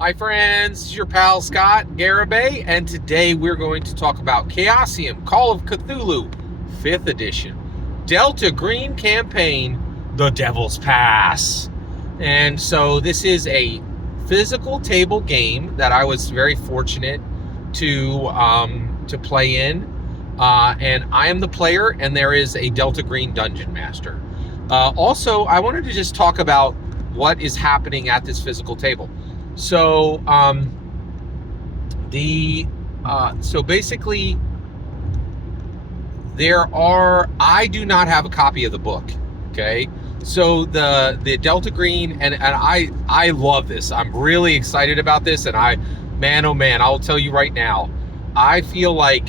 Hi friends, this is your pal Scott Garibay, and today we're going to talk about Chaosium, Call of Cthulhu, 5th edition, Delta Green campaign, The Devil's Pass. And so this is a physical table game that I was very fortunate to play in, and I am the player, and there is a Delta Green Dungeon Master. Also, I wanted to just talk about what is happening at this physical table. So basically I do not have a copy of the book. Okay. So the Delta Green and I love this. I'm really excited about this, and man, oh man, I'll tell you right now, I feel like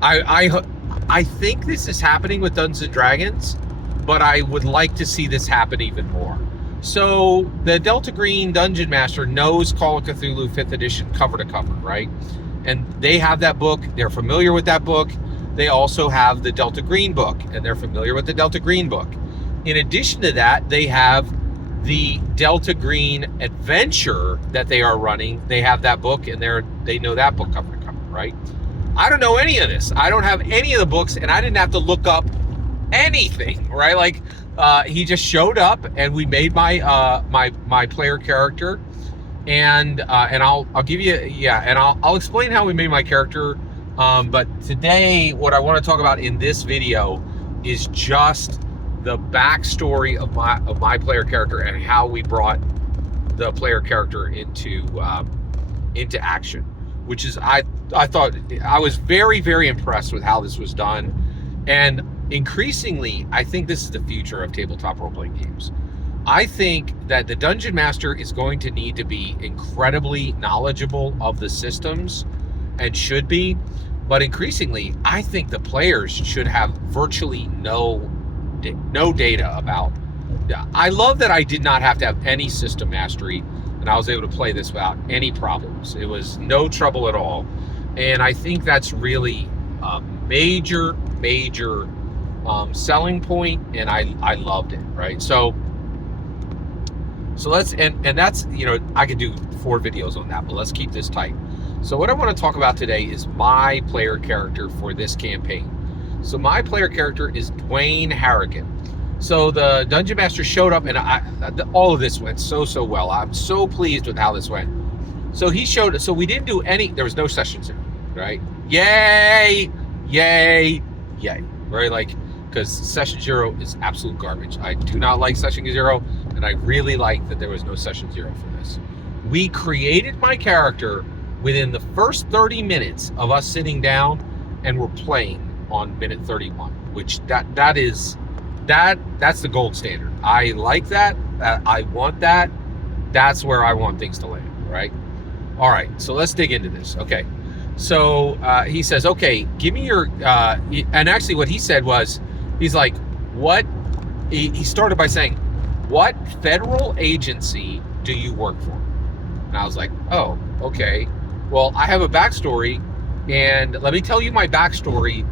I think this is happening with Dungeons and Dragons, but I would like to see this happen even more. So the Delta Green Dungeon Master knows Call of Cthulhu 5th edition cover to cover, right? And they have that book. They're familiar with that book. They also have the Delta Green book, and they're familiar with the Delta Green book. In addition to that, they have the Delta Green adventure that they are running. They have that book, and they know that book cover to cover, right? I don't know any of this. I don't have any of the books, and I didn't have to look up anything, right? Like, he just showed up, and we made my player character, and I'll give you and I'll explain how we made my character. But today, what I want to talk about in this video is just the backstory of my player character and how we brought the player character into action, which is I thought I was very, very impressed with how this was done. And increasingly, I think this is the future of tabletop role-playing games. I think that the Dungeon Master is going to need to be incredibly knowledgeable of the systems, and should be, but increasingly, I think the players should have virtually no data about. I love that I did not have to have any system mastery, and I was able to play this without any problems. It was no trouble at all, and I think that's really a major selling point, and I loved it, right? So let's and that's, I could do 4 videos on that, but let's keep this tight. So what I want to talk about today is my player character for this campaign. So my player character is Dwayne Harrigan. So the Dungeon Master showed up, and all of this went so well. I'm so pleased with how this went. So he showed up. So we didn't do any. There was no session 0, right? Yay! Right? Like, because session 0 is absolute garbage. I do not like session 0, and I really like that there was no session 0 for this. We created my character within the first 30 minutes of us sitting down, and we're playing on minute 31, which that's the gold standard. I like that. I want that. That's where I want things to land, right? All right, so let's dig into this. Okay. So he says, okay, give me your, and actually what he said was, he's like, what, he started by saying, what federal agency do you work for? And I was like, oh, okay. Well, I have a backstory, and let me tell you my backstory,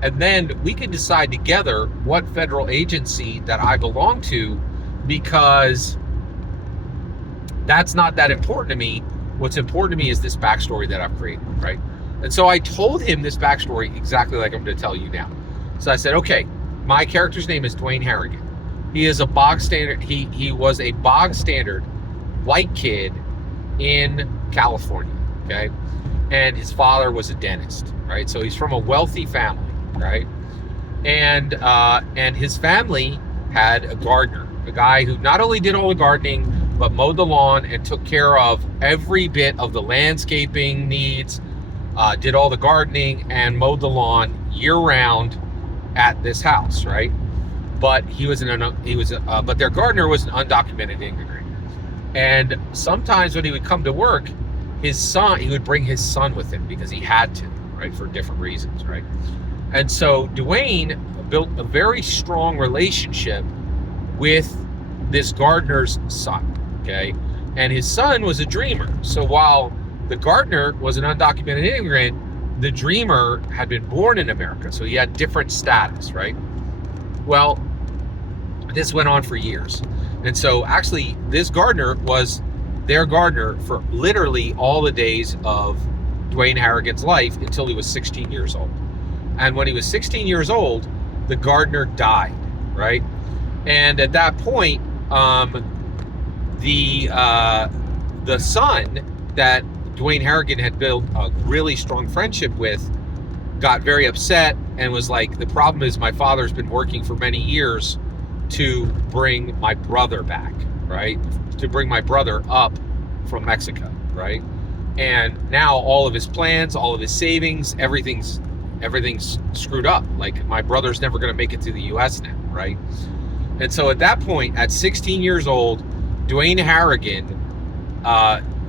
and then we can decide together what federal agency that I belong to, because that's not that important to me. What's important to me is this backstory that I've created, right? And so I told him this backstory exactly like I'm going to tell you now. So I said, okay, my character's name is Dwayne Harrigan. He is a bog standard. He was a bog standard white kid in California, okay? And his father was a dentist, right? So he's from a wealthy family, right? And his family had a gardener, a guy who not only did all the gardening, but mowed the lawn and took care of every bit of the landscaping needs, did all the gardening and mowed the lawn year-round at this house, right? But but their gardener was an undocumented immigrant, and sometimes when he would come to work, he would bring his son with him because he had to, right, for different reasons, right? And so Dwayne built a very strong relationship with this gardener's son. Okay, and his son was a dreamer. So while the gardener was an undocumented immigrant, the dreamer had been born in America, so he had different status, right? Well, this went on for years, and so actually, this gardener was their gardener for literally all the days of Dwayne Harrigan's life until he was 16 years old. And when he was 16 years old, the gardener died, right? And at that point, the son that Dwayne Harrigan had built a really strong friendship with got very upset and was like, the problem is my father's been working for many years to bring my brother back, right? To bring my brother up from Mexico, right? And now all of his plans, all of his savings, everything's screwed up. Like, my brother's never going to make it to the US now, right? And so at that point, at 16 years old, Dwayne Harrigan,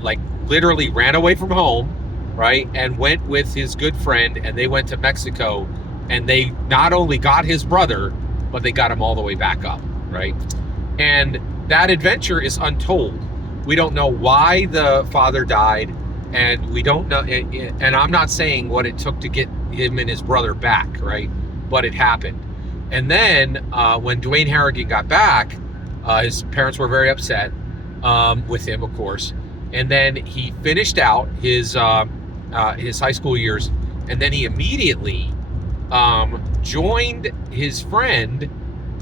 like, literally ran away from home, right? And went with his good friend, and they went to Mexico, and they not only got his brother, but they got him all the way back up, right? And that adventure is untold. We don't know why the father died, and we don't know, and I'm not saying what it took to get him and his brother back, right? But it happened. And then when Dwayne Harrigan got back, his parents were very upset with him, of course. And then he finished out his high school years, and then he immediately joined his friend.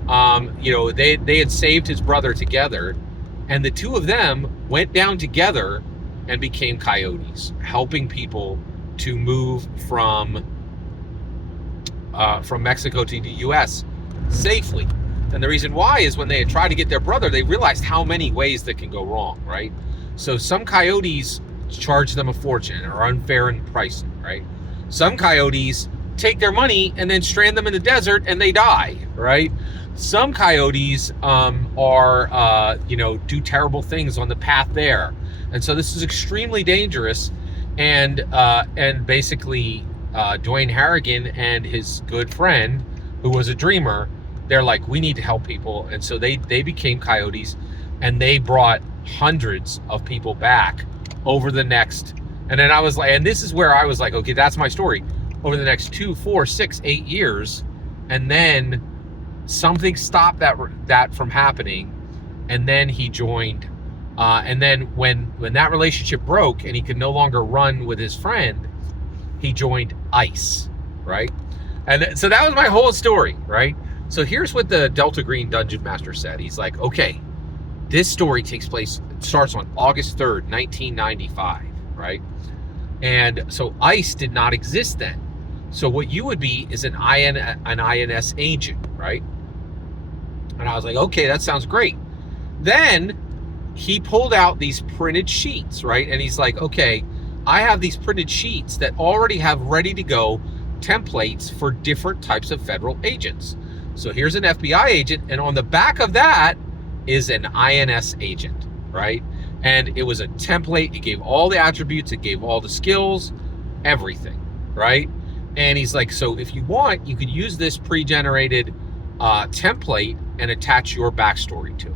They had saved his brother together, and the two of them went down together and became coyotes, helping people to move from Mexico to the U.S. safely. And the reason why is when they had tried to get their brother, they realized how many ways that can go wrong, right? So some coyotes charge them a fortune or are unfair in pricing, right? Some coyotes take their money and then strand them in the desert and they die, right? Some coyotes do terrible things on the path there. And so this is extremely dangerous. And basically Dwayne Harrigan and his good friend, who was a dreamer, they're like, we need to help people. And so they became coyotes, and they brought hundreds of people back over the next, and then I was like, and this is where I was like, okay, that's my story, over the next 2, 4, 6, 8 years. And then something stopped that from happening, and then he joined, and then when that relationship broke and he could no longer run with his friend, he joined ICE, right? And so that was my whole story, right? So here's what the Delta Green Dungeon Master said. He's like, okay, this story starts on August 3rd, 1995, right? And so ICE did not exist then. So what you would be is an INS agent, right? And I was like, okay, that sounds great. Then he pulled out these printed sheets, right? And he's like, okay, I have these printed sheets that already have ready to go templates for different types of federal agents. So here's an FBI agent, and on the back of that is an INS agent, right? And it was a template. It gave all the attributes, it gave all the skills, everything, right? And he's like, so if you want, you could use this pre-generated template and attach your backstory to it.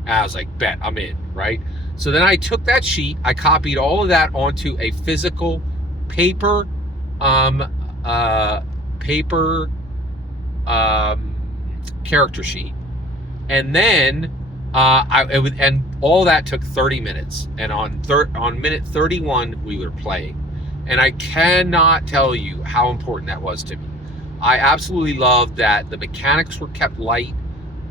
And I was like, bet, I'm in, right? So then I took that sheet, I copied all of that onto a physical paper character sheet, and then and all that took 30 minutes, and on minute 31 we were playing. And I cannot tell you how important that was to me. I absolutely loved that the mechanics were kept light.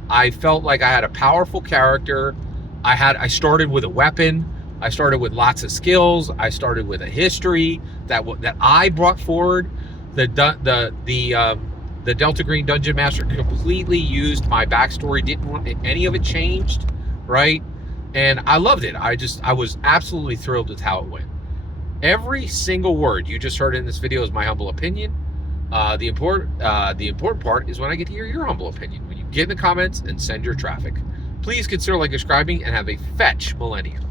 I felt like I had a powerful character. I started with a weapon. I started with lots of skills. I started with a history that I brought forward. The Delta Green Dungeon Master completely used my backstory. Didn't want any of it changed, right? And I loved it. I was absolutely thrilled with how it went. Every single word you just heard in this video is my humble opinion. The important part is when I get to hear your humble opinion. When you get in the comments and send your traffic. Please consider like, subscribing, and have a fetch millennium.